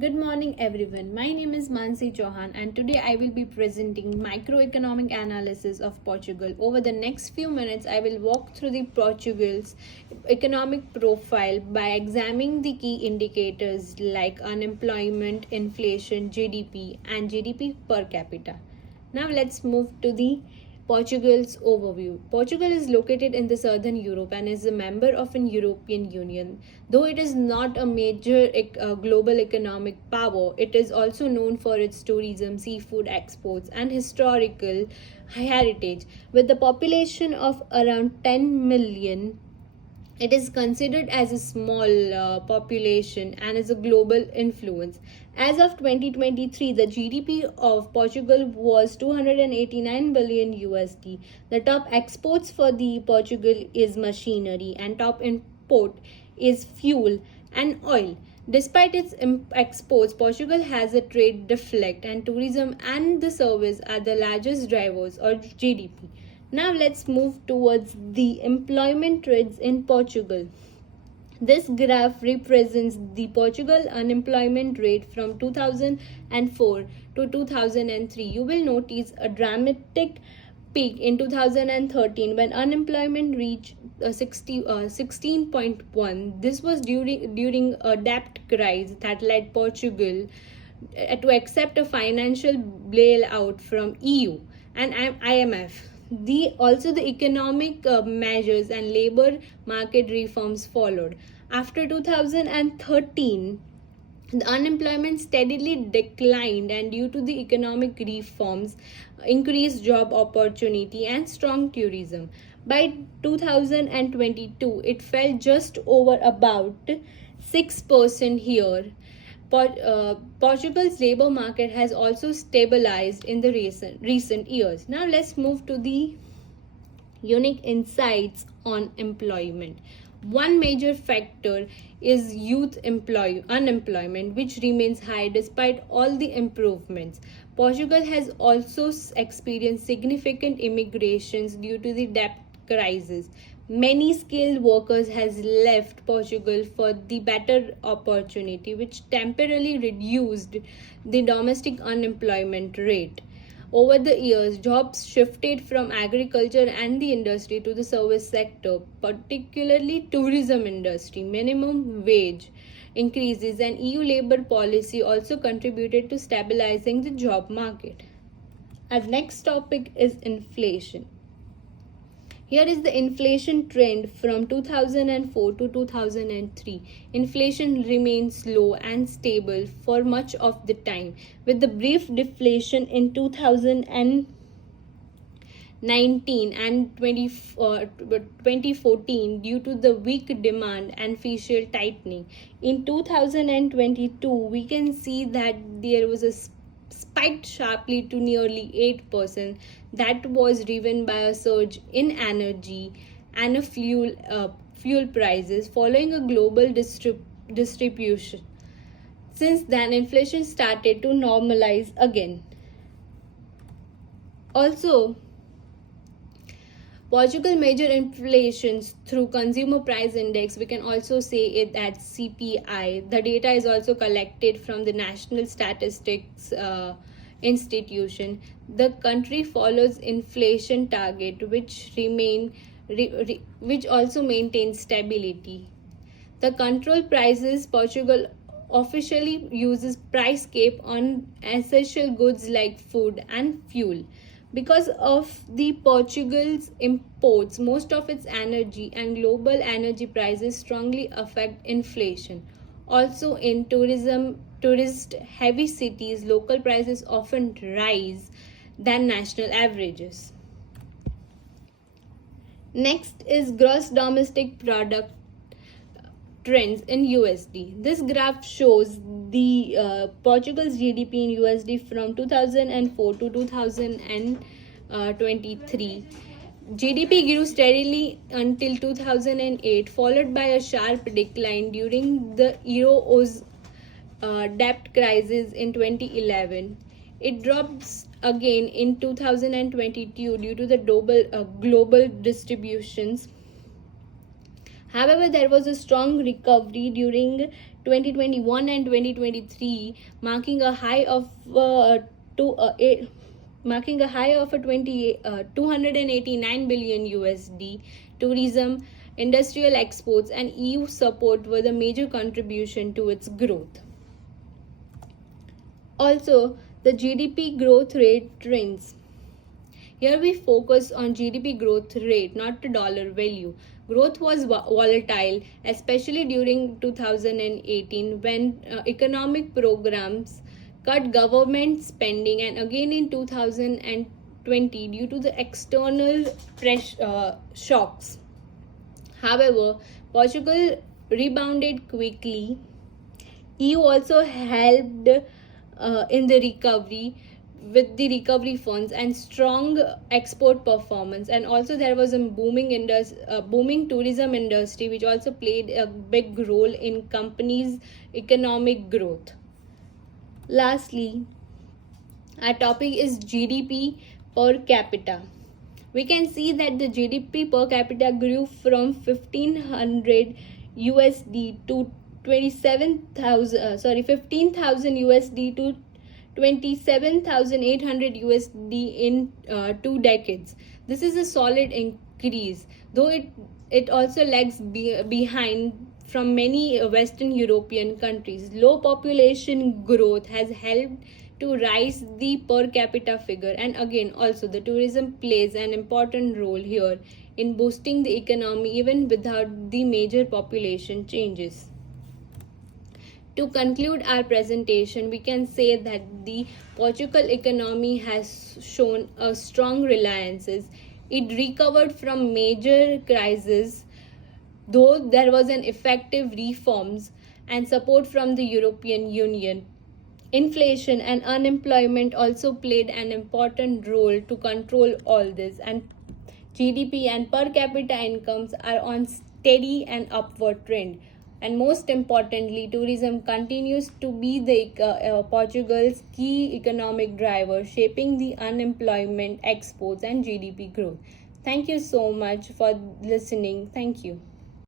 Good morning everyone. My name is Mansi Chauhan and today I will be presenting macroeconomic analysis of Portugal. Over the next few minutes I will walk through the Portugal's economic profile by examining the key indicators like unemployment, inflation, GDP and GDP per capita. Now let's move to the Portugal's overview. Portugal is located in the southern Europe and is a member of an European Union. Though it is not a major global economic power, it is also known for its tourism, seafood exports, and historical heritage. With a population of around 10 million, it is considered as a small population and is a global influence. As of 2023, the GDP of Portugal was 289 billion USD. The top exports for the Portugal is machinery and top import is fuel and oil. Despite its exports, Portugal has a trade deficit and tourism and the service are the largest drivers of GDP. Now let's move towards the employment trends in Portugal. This graph represents the Portugal unemployment rate from 2004 to 2003. You will notice a dramatic peak in 2013 when unemployment reached 16.1. This was during a debt crisis that led Portugal to accept a financial bailout from EU and IMF. The economic measures and labor market reforms followed. After 2013, the unemployment steadily declined, and due to the economic reforms, increased job opportunity and strong tourism. By 2022, it fell just over about 6% here. Portugal's labor market has also stabilized in the recent years. Now let's move to the unique insights on employment. One major factor is youth unemployment, which remains high despite all the improvements. Portugal has also experienced significant immigrations due to the debt crisis. Many skilled workers has left Portugal for the better opportunity, which temporarily reduced the domestic unemployment rate. Over the years, jobs shifted from agriculture and the industry to the service sector, particularly tourism industry. Minimum wage increases and EU labor policy also contributed to stabilizing the job market. Our next topic is inflation. Here is the inflation trend from 2004 to 2003. Inflation remains low and stable for much of the time, with the brief deflation in 2019 and 2014 due to the weak demand and fiscal tightening. In 2022, we can see that there was a spiked sharply to nearly 8%. That was driven by a surge in energy and a fuel prices following a global distribution. Since then, inflation started to normalize again. Also, Portugal major inflations through consumer price index, we can also say it as CPI. The data is also collected from the National Statistics Institution. The country follows inflation target which also maintains stability. The control prices, Portugal officially uses price cap on essential goods like food and fuel. Because of the Portugal's imports, most of its energy and global energy prices strongly affect inflation. Also in tourist heavy cities, local prices often rise than national averages. Next is gross domestic product trends in USD. This graph shows the Portugal's GDP in USD from 2004 to 2023. GDP grew steadily until 2008, followed by a sharp decline during the Euro's debt crisis in 2011. It drops again in 2022 due to the global distributions. However, there was a strong recovery during 2021 and 2023, marking a high of marking a high of 289 billion USD. Tourism, industrial exports, and EU support were the major contribution to its growth. Also, the GDP growth rate trends. Here we focus on GDP growth rate, not the dollar value. Growth was volatile, especially during 2018 when economic programs cut government spending, and again in 2020 due to the external shocks. However, Portugal rebounded quickly. EU also helped in the recovery with the recovery funds and strong export performance, and also there was a booming tourism industry which also played a big role in companies' economic growth. Lastly, our topic is GDP per capita. We can see that the GDP per capita grew from 1500 USD to 15,000 USD to 27,800 USD in 2 decades. This is a solid increase, though it also lags behind from many Western European countries. Low population growth has helped to rise the per capita figure, and again also the tourism plays an important role here in boosting the economy even without the major population changes. To conclude our presentation, we can say that the Portugal economy has shown a strong reliances. It recovered from major crises, though there was an effective reforms and support from the European Union. Inflation and unemployment also played an important role to control all this, and GDP and per capita incomes are on steady and upward trend. And most importantly, tourism continues to be the Portugal's key economic driver, shaping the unemployment, exports, and GDP growth. Thank you so much for listening. Thank you.